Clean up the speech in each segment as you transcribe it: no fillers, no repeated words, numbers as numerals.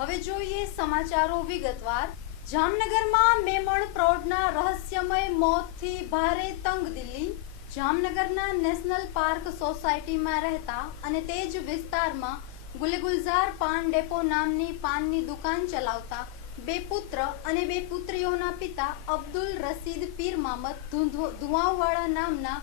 હવે જોઈએ સમાચારો વિગતવાર। જામનગરમાં મેમણ પ્રૌઢના રહસ્યમય મોતથી ભારે તંગ દિલ્હી। જામનગરના નેશનલ પાર્ક સોસાયટીમાં રહેતા અને તે જ વિસ્તારમાં ગુલગુલઝાર પાન ડેપો નામની પાનની દુકાન ચલાવતા બે પુત્ર અને બે પુત્રીઓના પિતા અબ્દુલ રશીદ પીર મામદ ધુઆવાળા નામના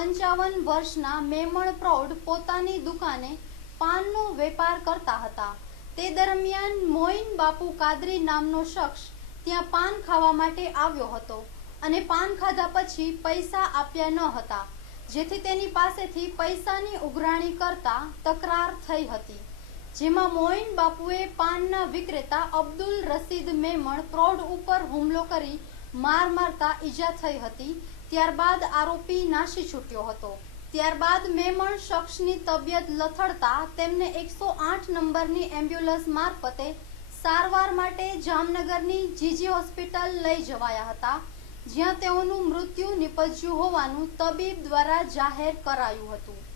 55 વર્ષના મેમણ પ્રૌઢ પોતાની દુકાને પાનનો વેપાર કરતા હતા। તે દરમિયાન મોઈન બાપુ કાદરી નામનો શખ્સ ત્યાં પાન ખાવા માટે આવ્યો હતો અને પાન ખાધા પછી પૈસા આપ્યા ન હતા, જેથી તેની પાસેથી પૈસાની ઉઘરાણી કરતા તકરાર થઈ હતી, જેમાં મોઈન બાપુએ પાનના વિક્રેતા અબ્દુલ રશીદ મેમણ પ્રૌઢ ઉપર હુમલો કરી માર મારતા ઈજા થઈ હતી। ત્યારબાદ આરોપી નાસી છૂટ્યો હતો। ત્યારબાદ મેમણ શખ્સની તબિયત લથડતા તેમને 108 નંબરની એમ્બ્યુલન્સ મારફતે સારવાર માટે જામનગરની જીજી હોસ્પિટલ લઈ જવાયા હતા, જ્યાં તેઓનું મૃત્યુ નિપજ્યું હોવાનું તબીબ દ્વારા જાહેર કરાયું હતું।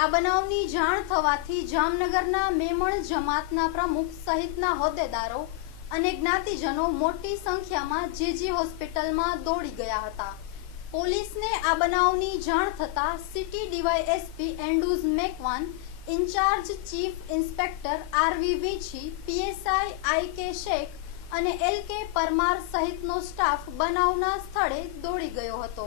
આ બનાવની જાણ થવાથી જામનગરના મેમણ જમાતના પ્રમુખ સહિતના હોદ્દેદારો અને જ્ઞાતિજનો મોટી સંખ્યામાં જીજી હોસ્પિટલમાં દોડી ગયા હતા। પોલીસને આ બનાવની જાણ થતાં city DYSP Andrews Macwan, incharge chief inspector RV Vichhi, PSI IK Shaikh અને એલકે પરમાર સહિતનો સ્ટાફ બનાવના સ્થળે દોડી ગયો હતો।